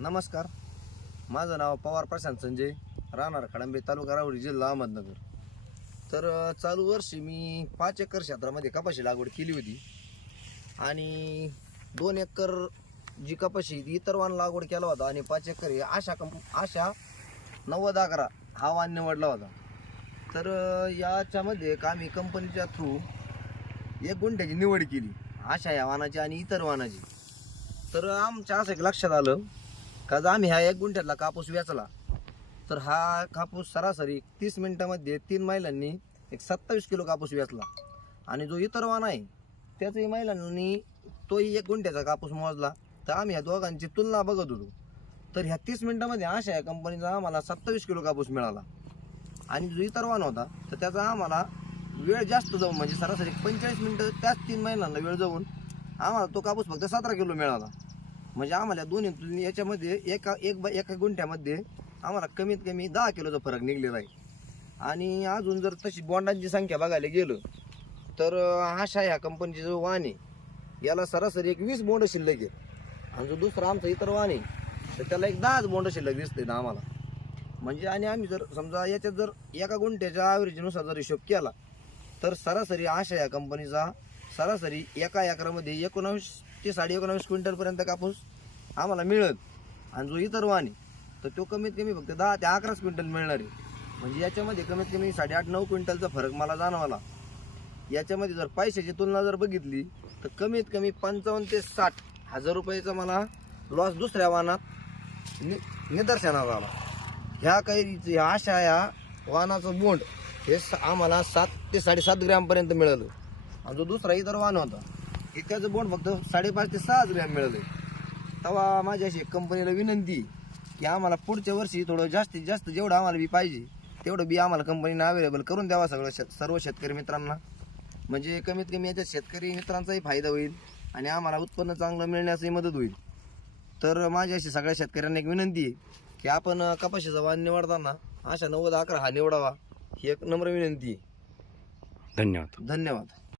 नमस्कार, माझं नाव पवार प्रशांत संजय, राहणार खडंबे, तालुका राहुरी, जिल्हा अहमदनगर. तर चालू वर्षी मी 5 एकर क्षेत्रामध्ये कपाशी लागवड केली होती आणि 2 एकर जी कपाशी इतर वाण लागवड केला होता आणि 5 एकर हे आशा 90-11 हा वाण निवडला होता. तर याच्यामध्ये आम्ही कंपनीच्या थ्रू 1 गुंठ्याची निवड केली आशा या वाणाची आणि इतर वाणाची. तर आमच्या असं एक लक्षात आलं का आम्ही ह्या 1 गुंठ्यातला कापूस वेचला तर हा कापूस सरासरी 30 मिनिटांमध्ये 3 महिलांनी 27 किलो कापूस वेचला आणि जो इतर वाण आहे त्याचंही महिलांनी तोही 1 गुंठ्याचा कापूस मोजला. तर आम्ही ह्या दोघांची तुलना बघत होतो. तर ह्या 30 मिनिटांमध्ये आशा या कंपनीचा आम्हाला 27 किलो कापूस मिळाला आणि जो इतर वाण होता तर त्याचा आम्हाला वेळ जास्त जाऊन म्हणजे सरासरी 45 मिनिटं त्याच 3 महिलांना वेळ जाऊन आम्हाला तो कापूस फक्त 17 किलो मिळाला. म्हणजे आम्हाला दोन्ही याच्यामध्ये एका गुंठ्यामध्ये आम्हाला कमीत कमी 10 किलोचा फरक निघलेला आहे. आणि अजून जर तशी बॉन्डांची संख्या बघायला गेलं तर आशा ह्या कंपनीचे जो वाण आहे याला सरासरी 20 बोंड शिल्लक आहे आणि जो दुसरा आमचा इतर वाण आहे तर त्याला 10 बोंड शिल्लक दिसते ना आम्हाला. म्हणजे आणि आम्ही जर समजा याच्यात जर एका गुंठ्याच्या ॲव्हरेजनुसार जर हिशोब केला तर सरासरी आशा या कंपनीचा सरासरी एका एकरामध्ये 19 ते 19.5 क्विंटलपर्यंत कापूस आम्हाला मिळत आणि जो इतर वाण आहे तर तो कमीत कमी फक्त 10 ते 11 क्विंटल मिळणार आहे. म्हणजे याच्यामध्ये कमीत कमी 8.5-9 क्विंटलचा फरक मला जाणवला. याच्यामध्ये जर पैशाची तुलना जर बघितली तर कमीत कमी 55 ते 60 हजार रुपयाचा मला लॉस दुसऱ्या वाणात निदर्शनास आला. ह्या काही आशा या वाणाचं बोंड हे आम्हाला 7 ते 7.5 ग्रॅमपर्यंत मिळालं आणि जो दुसरा इतर वाण होता हे त्याचं बोंड फक्त 5.5 ते 6 ग्रॅम मिळालं. तेव्हा माझी अशी कंपनीला विनंती की आम्हाला पुढच्या वर्षी थोडं जास्तीत जास्त जेवढं आम्हाला बी पाहिजे तेवढं बी आम्हाला कंपनीनं अवेलेबल करून द्यावा सर्व शेतकरी मित्रांना. म्हणजे कमीत कमी याच्यात शेतकरी मित्रांचाही फायदा होईल आणि आम्हाला उत्पन्न चांगलं मिळण्यासही मदत होईल. तर माझी अशी सगळ्या शेतकऱ्यांना एक विनंती आहे की आपण कपाशीचा वाण निवडताना आशा 90-11 हा निवडावा ही एक नम्र विनंती आहे. धन्यवाद. धन्यवाद.